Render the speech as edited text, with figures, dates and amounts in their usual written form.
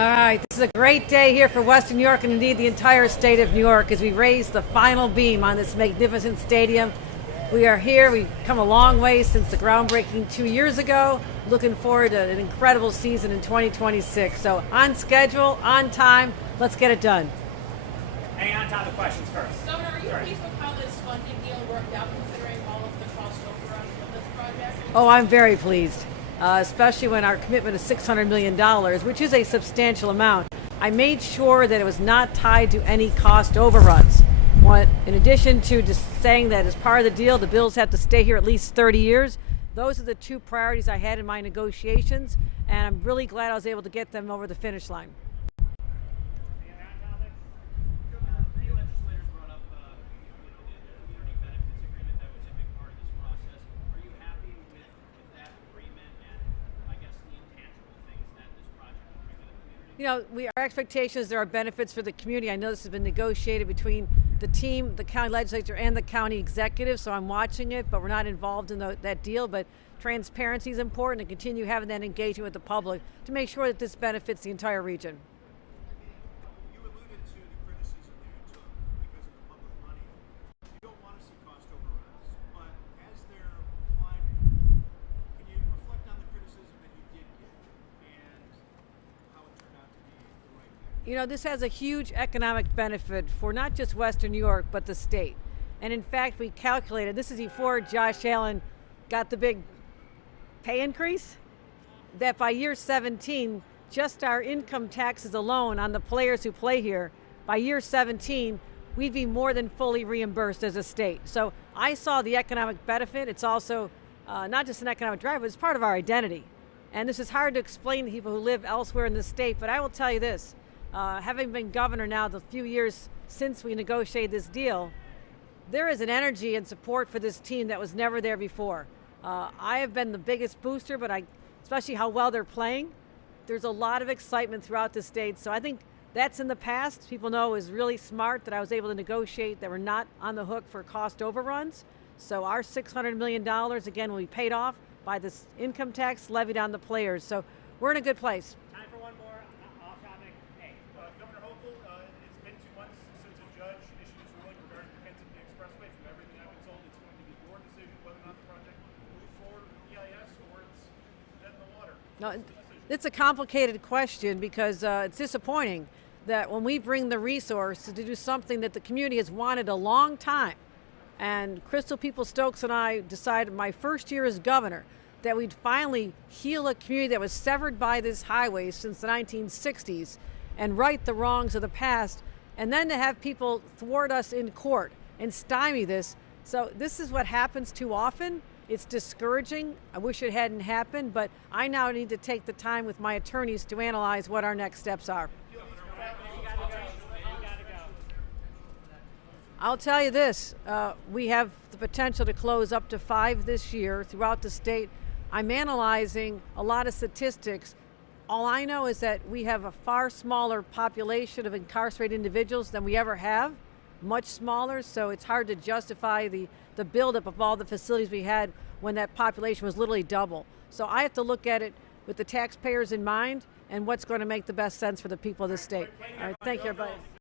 All right, this is a great day here for Western New York and indeed the entire state of New York as we raise the final beam on this magnificent stadium. We are here, we've come a long way since the groundbreaking 2 years ago. Looking forward to an incredible season in 2026. So on schedule, on time, let's get it done. Hang on to the questions first. Governor, are you pleased with how this funding deal worked out considering all of the cost overruns of this project? Oh, I'm very pleased, especially when our commitment is $600 million, which is a substantial amount. I made sure that it was not tied to any cost overruns. In addition to just saying that as part of the deal, the bills have to stay here at least 30 years, those are the two priorities I had in my negotiations, and I'm really glad I was able to get them over the finish line. You know, our expectations, there are benefits for the community. I know this has been negotiated between the team, the county legislature, and the county executive, so I'm watching it, but we're not involved in that deal. But transparency is important, and continue having that engagement with the public to make sure that this benefits the entire region. You alluded to the criticism that you took because of the public money. You don't want to see cost overruns, but as they're climbing, can you reflect on the criticism that you did get and how it turned out to be the right thing? You know, this has a huge economic benefit for not just Western New York, but the state. And in fact, we calculated, this is before Josh Allen got the big pay increase, that by year 17, just our income taxes alone on the players who play here, by year 17, we'd be more than fully reimbursed as a state. So I saw the economic benefit. It's also not just an economic driver, it's part of our identity. And this is hard to explain to people who live elsewhere in the state, but I will tell you this, having been governor now the few years since we negotiated this deal, there is an energy and support for this team that was never there before. I have been the biggest booster, but especially how well they're playing. There's a lot of excitement throughout the state, so I think that's in the past. People know it was really smart that I was able to negotiate that we're not on the hook for cost overruns. So our $600 million, again, will be paid off by this income tax levied on the players. So we're in a good place. Time for one more off-topic. Hey, Governor Hochul, it's been 2 months since a judge issued his ruling regarding the Kensington Expressway. From everything I've been told, it's going to be your decision whether or not the project moves forward with the EIS or it's dead in the water. No, it's a complicated question because it's disappointing that when we bring the resource to do something that the community has wanted a long time, and Crystal Peoples-Stokes and I decided my first year as governor that we'd finally heal a community that was severed by this highway since the 1960s and right the wrongs of the past, and then to have people thwart us in court and stymie this. So this is what happens too often. It's discouraging. I wish it hadn't happened, but I now need to take the time with my attorneys to analyze what our next steps are. I'll tell you this, we have the potential to close up to 5 this year throughout the state. I'm analyzing a lot of statistics. All I know is that we have a far smaller population of incarcerated individuals than we ever have, much smaller, so it's hard to justify the buildup of all the facilities we had when that population was literally double. So I have to look at it with the taxpayers in mind and what's going to make the best sense for the people of the state. All right, thank you, everybody.